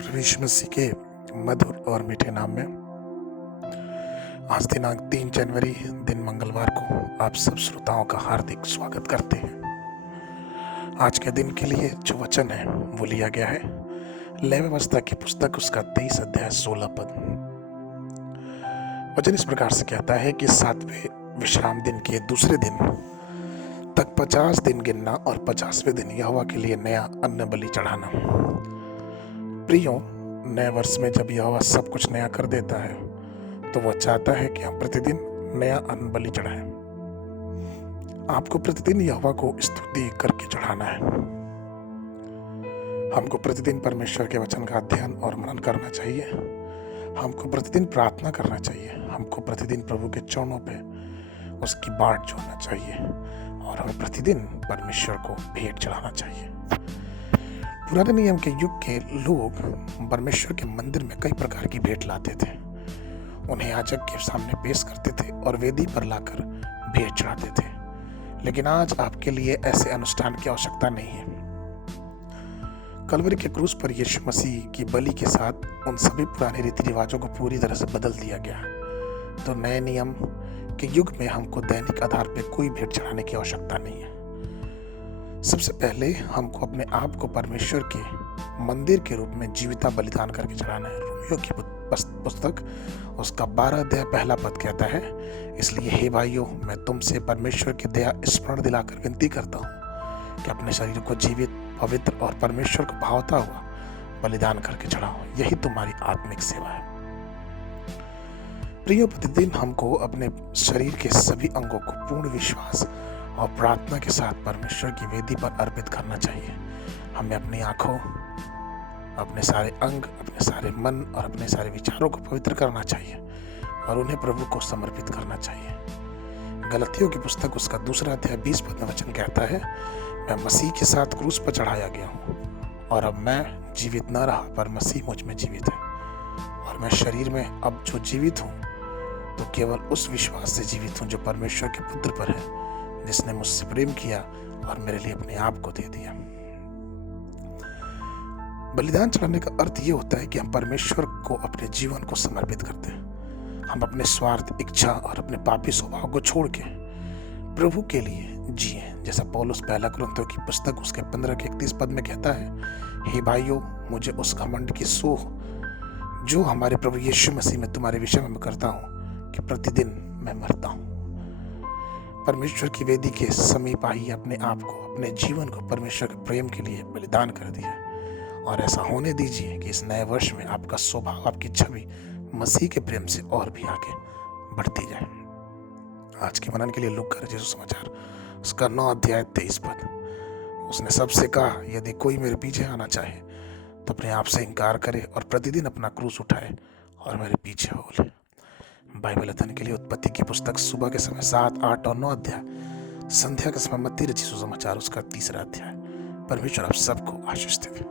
प्रभु यीशु मसीह के मधुर और मीठे नाम में आज दिनांक 3 जनवरी दिन मंगलवार को आप सब श्रोताओं का हार्दिक स्वागत करते हैं। आज के दिन के लिए जो वचन है वो लिया गया है लेवी व्यवस्था की पुस्तक उसका 23 अध्याय 16 पद। वचन इस प्रकार से कहता है कि 7वें विश्राम दिन के दूसरे दिन तक 50 दिन गिनना और 50वें दिन यहोवा के लिए नया अन्न बलि चढ़ाना। प्रियो, नए वर्ष में जब यहोवा सब कुछ नया कर देता है तो वह चाहता है कि हम प्रतिदिन नया अन्न बलि चढ़ाएं। आपको प्रतिदिन यहोवा को स्तुति करके चढ़ाना है। हमको प्रतिदिन परमेश्वर के वचन का अध्ययन और मनन करना चाहिए। हमको प्रतिदिन प्रार्थना करना चाहिए। हमको प्रतिदिन प्रभु के चरणों पे उसकी बाट जोड़ना चाहिए और हमें प्रतिदिन परमेश्वर को भेंट चढ़ाना चाहिए। पुराने नियम के युग के लोग परमेश्वर के मंदिर में कई प्रकार की भेंट लाते थे। उन्हें याजक के सामने पेश करते थे और वेदी पर लाकर भेंट चढ़ाते थे। लेकिन आज आपके लिए ऐसे अनुष्ठान की आवश्यकता नहीं है। कलवरी के क्रूस पर यीशु मसीह की बलि के साथ उन सभी पुराने रीति रिवाजों को पूरी तरह से बदल दिया गया। तो नए नियम के युग में हमको दैनिक आधार पर कोई भेंट चढ़ाने की आवश्यकता नहीं है। सबसे पहले हमको अपने आप को परमेश्वर के मंदिर के रूप में जीविता बलिदान करके चढ़ाना है। रोमियो की पुस्तक उसका 12 अध्याय पहला पद कहता है, इसलिए हे भाइयों, मैं तुमसे परमेश्वर की दया स्मरण दिलाकर विनती करता हूँ कि अपने शरीर को जीवित, पवित्र और परमेश्वर को भावता हुआ बलिदान करके चढ़ाओ। यही तुम्हारी आत्मिक सेवा है। प्रियो, प्रतिदिन हमको अपने शरीर के सभी अंगों को पूर्ण विश्वास और प्रार्थना के साथ परमेश्वर की वेदी पर अर्पित करना चाहिए। हमें अपनी आंखों, अपने सारे अंग, अपने सारे मन और अपने सारे विचारों को पवित्र करना चाहिए और उन्हें प्रभु को समर्पित करना चाहिए। गलतियों की पुस्तक उसका 2 अध्याय 20 पद में वचन कहता है, मैं मसीह के साथ क्रूस पर चढ़ाया गया हूँ और अब मैं जीवित न रहा पर मसीह मुझ में जीवित है और मैं शरीर में अब जो जीवित हूँ तो केवल उस विश्वास से जीवित हूँ जो परमेश्वर के पुत्र पर है, जिसने मुझसे प्रेम किया और मेरे लिए अपने आप को दे दिया। बलिदान चढ़ाने का अर्थ ये होता है कि हम परमेश्वर को अपने जीवन को समर्पित करते हैं। हम अपने स्वार्थ, इच्छा और अपने पापी स्वभाव को छोड़ के प्रभु के लिए जिए। जैसा पौलुस पहला कुरिन्थियों की पुस्तक उसके 15 के 31 पद में कहता है, हे भाइयों, मुझे उस घमंड की सोह जो हमारे प्रभु यीशु मसीह में तुम्हारे विषय में करता हूँ कि प्रतिदिन मैं मरता हूँ। परमेश्वर की वेदी के समीप आइए, अपने आप को, अपने जीवन को परमेश्वर के प्रेम के लिए बलिदान कर दिया और ऐसा होने दीजिए कि इस नए वर्ष में आपका स्वभाव, आपकी छवि मसीह के प्रेम से और भी आगे बढ़ती जाए। आज के मनन के लिए लूका रचित सुसमाचार उसका 9 अध्याय 23 पद। उसने सबसे कहा, यदि कोई मेरे पीछे आना चाहे तो अपने आप से इनकार करे और प्रतिदिन अपना क्रूस उठाए और मेरे पीछे हो ले। बाइबल अध्ययन के लिए उत्पत्ति की पुस्तक सुबह के समय 7, 8 और 9 अध्याय, संध्या के समय मत्ती रचित सुसमाचार उसका 3 अध्याय। परमेश्वर आप सबको आशीष देवे।